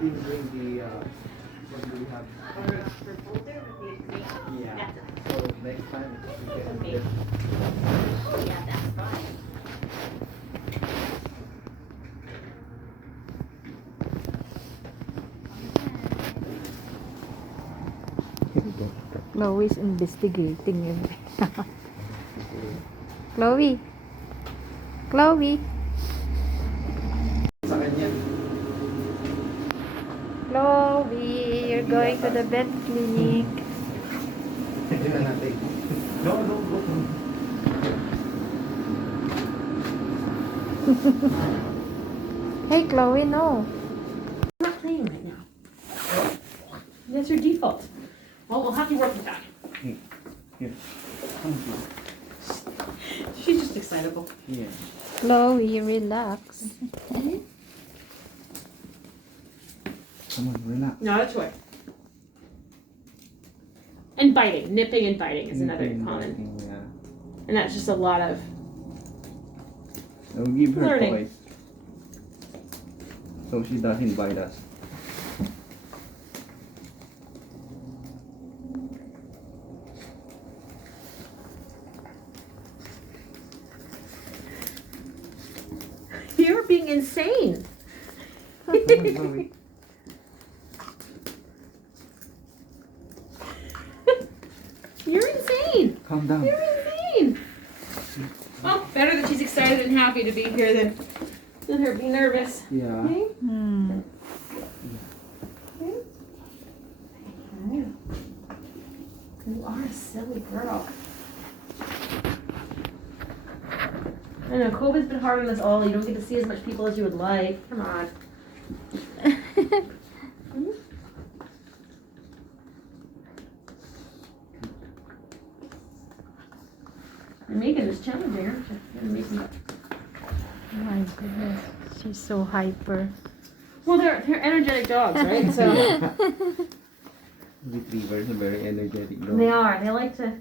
didn't bring the, what do we have? For folder with the green? Yeah. That's So next time we can Okay. get. Oh, yeah, that's fine. Chloe's investigating yun. Chloe. Chloe. Sa kanya. Chloe, you're going to the vet clinic. Hindi na natin. No. Hey, Chloe, no. I'm not playing right now. That's your default. Well, we'll have to work with that. Here. She's just excitable. Yeah. Chloe, relax. Come on, relax. Not a toy. And biting. Nipping and biting is another common. Yeah. And that's just a lot of I'll give her learning. toys. So she doesn't bite us. You're being insane. Come on, Chloe. You're insane. Calm down. You're insane. Well, better that she's excited and happy to be here than her be nervous. Yeah. Okay? Hmm. You are a silly girl. I know, COVID's been hard on us all. You don't get to see as much people as you would like. Come on. You're making this challenging, aren't you? You're making it. My goodness, she's so hyper. Well, they're energetic dogs, right? So Retrievers are very energetic dogs. they are. They like to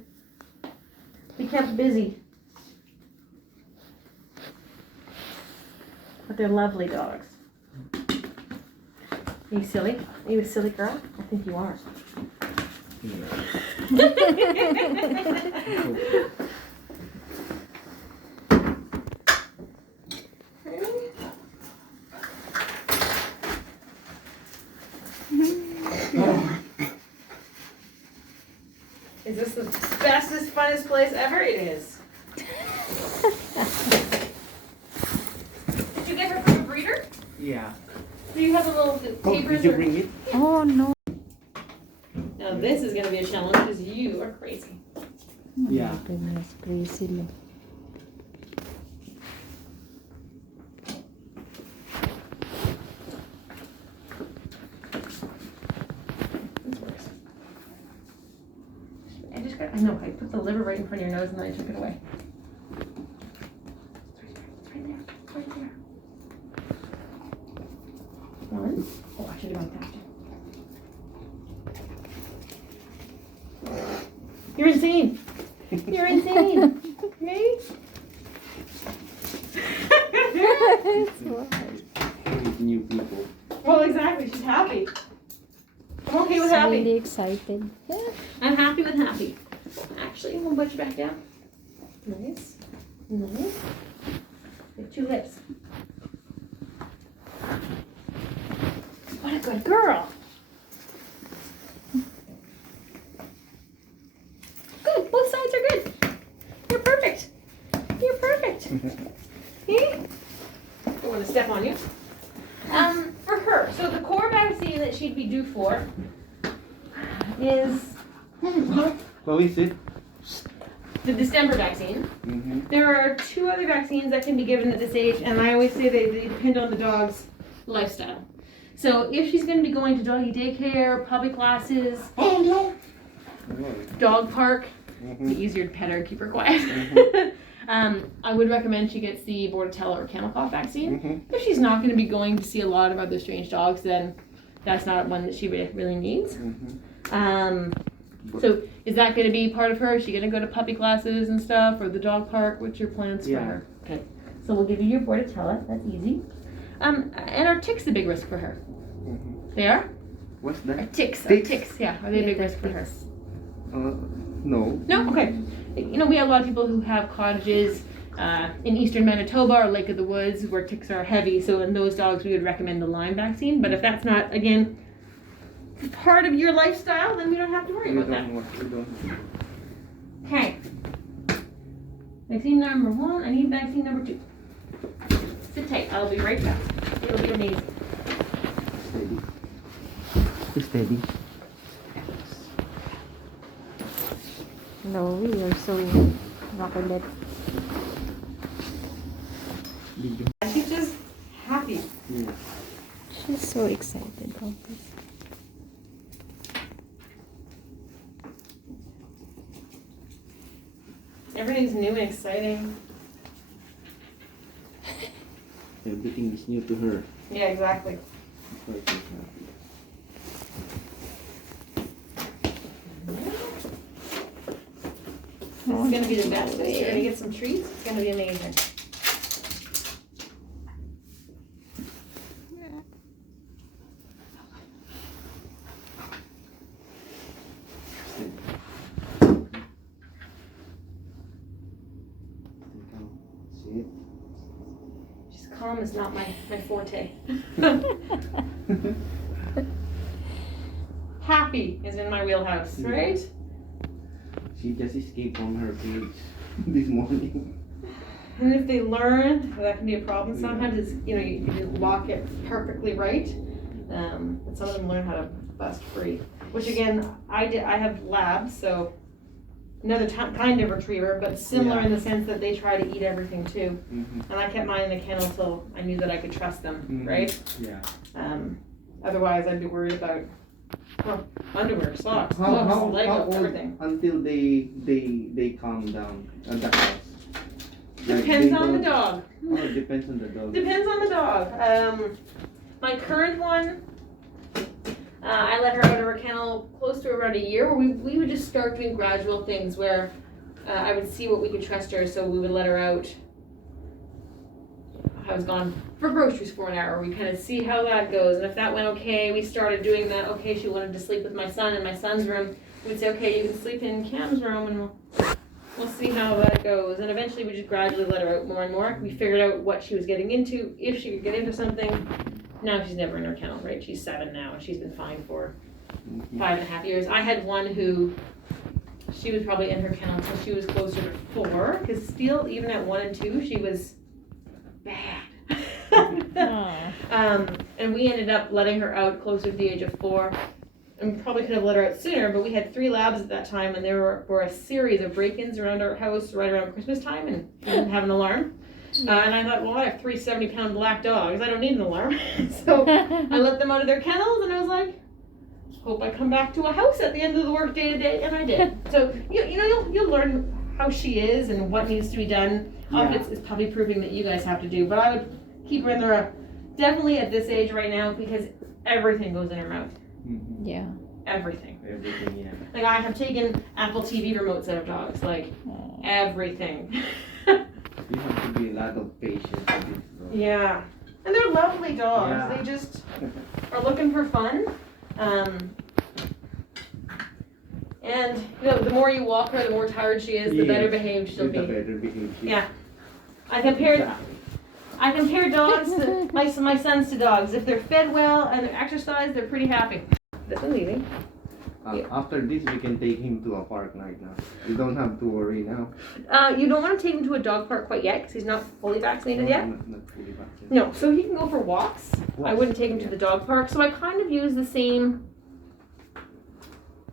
be kept busy. But they're lovely dogs. Are you silly? Are you a silly girl? I think you are. Is this the bestest, funnest place ever? It is. Did you get her from a breeder? Yeah. Do you have a little Oh, tapers? did you or- bring it? Oh, no. Now this is gonna be a challenge because you are crazy. Yeah. My goodness, crazy. This works. I know, I put the liver right in front of your nose and then I took it away. It's right there. It's right there. One. Oh, I should have gone faster. You're insane. You're insane. Okay? It's wild. With new people. Well, exactly. She's happy. I'm okay with She's happy. really excited. Yeah. I'm happy with happy. Actually, I'm gonna put you back down. Nice. Nice. Get 2 lips. What a good girl. Good. Both sides are good. You're perfect. You're perfect. Okay? Don't want to step on you. For her, so the core vaccine that she'd be due for is Chloe, sit. the December vaccine. Mm-hmm. There are 2 other vaccines that can be given at this age, and I always say they depend on the dog's lifestyle. So if she's going to be going to doggy daycare, puppy classes, dog park, Mm-hmm. be easier to pet her and keep her quiet. I would recommend she gets the Bordetella or camel cough vaccine. Mm-hmm. If she's not going to be going to see a lot of other strange dogs, then that's not one that she really needs. Mm-hmm. So is that going to be part of her? Is she going to go to puppy classes and stuff, or the dog park? What's your plans for Yeah. her? Okay, so we'll give you your Bordetella. That's easy. And are ticks a big risk for her? Mm-hmm. They are? What's that? Ticks. Ticks? Yeah. Are they a big risk for her? No. No? Okay. You know, we have a lot of people who have cottages in eastern Manitoba or Lake of the Woods where ticks are heavy. So in those dogs, we would recommend the Lyme vaccine. But if that's not, again, part of your lifestyle, then we don't have to worry about that. We don't. Okay. Vaccine number 1. I need vaccine number 2. Sit tight. I'll be right back. It'll be amazing. Steady. Steady. No, you're so knucklehead. She's just happy. Yeah. She's so excited. Oh, Everything's new and exciting. Everything is new to her. Yeah, exactly. That's why she's happy. This is going to be the best. You're going to get some treats. It's going to be amazing. Sit. She's calm is not my forte. Happy is in my wheelhouse, right? She just escaped from her cage this morning. And if they learn, that can be a problem. Sometimes it's, you know, you lock it perfectly right. But some of them learn how to bust free. Which again, I have labs, so another kind of retriever, but similar in the sense that they try to eat everything too. Mm-hmm. And I kept mine in the kennel till I knew that I could trust them, right? Yeah. Otherwise, I'd be worried about underwear, socks, How Lego, old everything. until they calm down at the house? Depends on the dog. Oh, it depends on the dog. Depends on the dog. My current one, I let her out of her kennel close to around a year, where we would just start doing gradual things where I would see what we could trust her, so we would let her out. I was gone for groceries for an hour. We kind of see how that goes, and if that went okay, we started doing that. Okay, she wanted to sleep with my son in my son's room. We'd say, okay, you can sleep in Cam's room, and we'll see how that goes. And eventually, we just gradually let her out more and more. We figured out what she was getting into, if she could get into something. Now she's never in her kennel, right? She's 7 now, and she's been fine for 5.5 years. I had one who, she was probably in her kennel until she was closer to 4, because still, even at 1 and 2, she was bad. And we ended up letting her out closer to the age of 4, and we probably could have let her out sooner, but we had 3 labs at that time, and there were a series of break-ins around our house right around Christmas time, and we didn't have an alarm. And I thought, well, I have 3 70-pound black dogs. I don't need an alarm. So I let them out of their kennels, and I was like, hope I come back to a house at the end of the work day today, and I did. So you'll learn how she is and what needs to be done. It's probably proving that you guys have to do, but I would keep her in there definitely at this age right now, because everything goes in her mouth. Mm-hmm. Yeah. Everything, yeah. Like, I have taken Apple TV remotes out of dogs, like everything. You have to be a lot of patience with this dog. Yeah. And they're lovely dogs. Yeah. They just are looking for fun. And the more you walk her, the more tired she is, the better behaved she'll be. The better behaved she is. Yeah. I compare dogs to my sons to dogs. If they're fed well and they're exercised, they're pretty happy. This one's leaving. After this, we can take him to a park right now. You don't have to worry now. You don't want to take him to a dog park quite yet, because he's not fully vaccinated yet. Not fully vaccinated. No, so he can go for walks. I wouldn't take him to the dog park. So I kind of use the same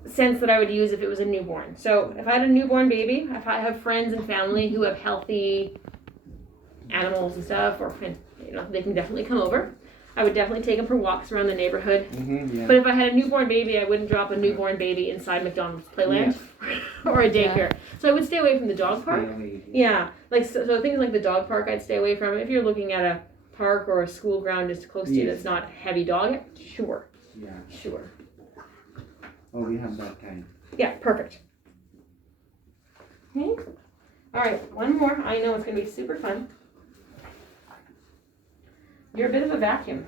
sense that I would use if it was a newborn. So if I had a newborn baby, if I have friends and family who have healthy animals and stuff, or they can definitely come over. I would definitely take them for walks around the neighborhood. Mm-hmm, yeah. But if I had a newborn baby, I wouldn't drop a newborn baby inside McDonald's Playland or a daycare. So I would stay away from the dog park. Yeah, like so things like the dog park, I'd stay away from. If you're looking at a park or a school ground just close to you that's not heavy dog, sure. Yeah. Sure. Oh, we have that kind. Yeah, perfect. Okay. All right, one more. I know it's gonna be super fun. You're a bit of a vacuum.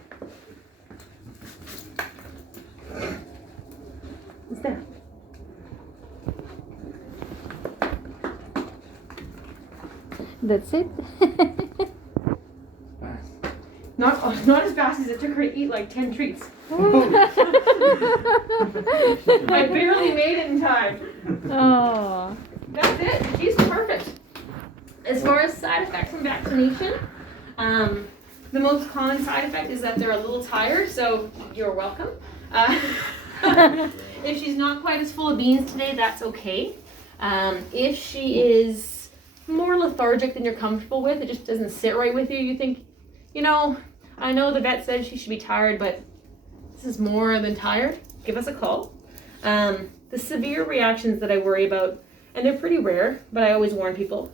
It's there. That's it. Fast. Not as fast as it took her to eat like 10 treats. I barely made it in time. Oh. That's it. She's perfect. As far as side effects from vaccination, the most common side effect is that they're a little tired, so you're welcome. If she's not quite as full of beans today, that's okay. If she is more lethargic than you're comfortable with, it just doesn't sit right with you, you think, you know, I know the vet said she should be tired, but this is more than tired, give us a call. The severe reactions that I worry about, and they're pretty rare, but I always warn people,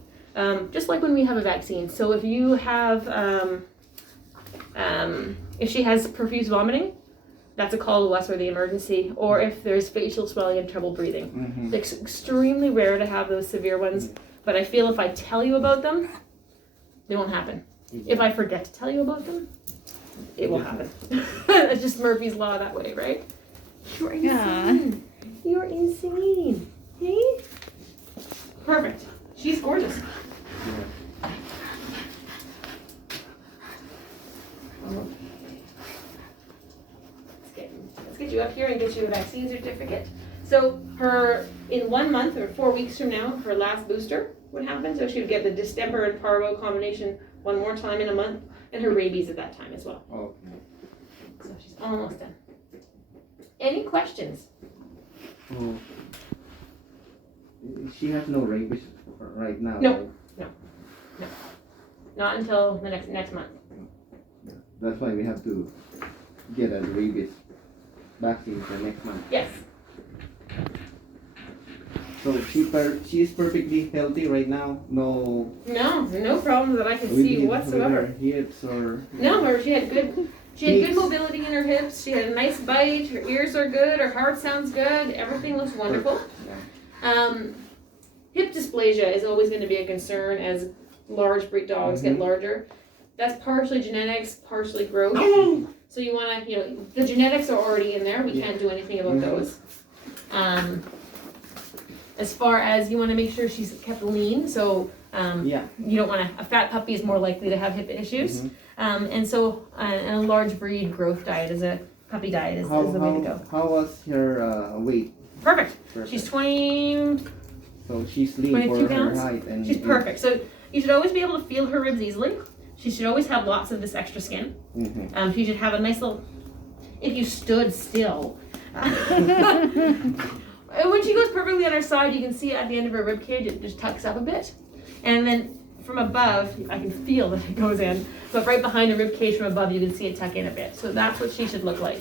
just like when we have a vaccine. So if you have, if she has profuse vomiting, that's a call to us or the emergency, or if there's facial swelling and trouble breathing. Mm-hmm. It's extremely rare to have those severe ones, but I feel if I tell you about them, they won't happen. If I forget to tell you about them, it will happen. It's just Murphy's Law that way, right? You're insane. You're insane. Hey? Perfect. She's gorgeous. Yeah. Let's get you up here and get you a vaccine certificate. So in 1 month or 4 weeks from now, her last booster would happen. So she would get the distemper and parvo combination one more time in a month, and her rabies at that time as well. Okay. So she's almost done. Any questions? Oh. She has no rabies right now. No. Right? Not until the next month. That's why we have to get a rabies vaccine for next month. Yes. So she's perfectly healthy right now. No. No problems that I can with see with whatsoever. her hips or. No, she had good Hips. mobility in her hips. She had a nice bite. Her ears are good. Her heart sounds good. Everything looks wonderful. Yeah. Hip dysplasia is always going to be a concern as large breed dogs get larger. That's partially genetics, partially growth. So you want to, the genetics are already in there. We can't do anything about those. As far as you want to make sure she's kept lean, so you don't want a fat puppy is more likely to have hip issues. And so a large breed growth diet is a puppy diet is the way to go. How was her weight? Perfect. She's 20. So she's lean 22 for her pounds? height and She's perfect. So you should always be able to feel her ribs easily. She should always have lots of this extra skin. She should have a nice little, if you stood still. When she goes perfectly on her side, you can see at the end of her rib cage, it just tucks up a bit. And then from above, I can feel that it goes in. But right behind the rib cage from above, you can see it tuck in a bit. So that's what she should look like.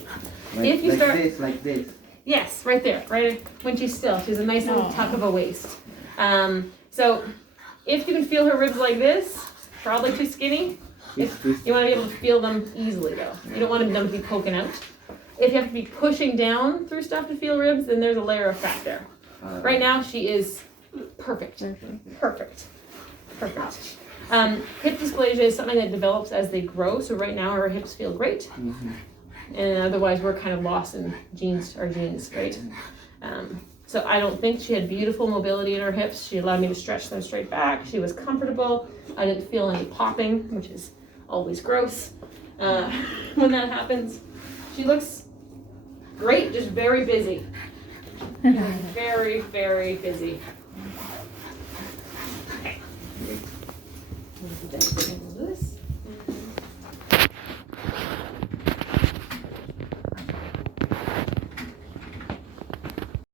If you start like this. Yes, right there, right when she's still. She has a nice little tuck of a waist. So if you can feel her ribs like this, probably too skinny. You want to be able to feel them easily though. You don't want them to be poking out. If you have to be pushing down through stuff to feel ribs, then there's a layer of fat there. Right now she is perfect. Perfect. Hip dysplasia is something that develops as they grow. So right now her hips feel great. And otherwise we're kind of lost in our genes, right? So I don't think she had beautiful mobility in her hips. She allowed me to stretch them straight back. She was comfortable. I didn't feel any popping, which is always gross when that happens. She looks great, just very busy. Very, very busy.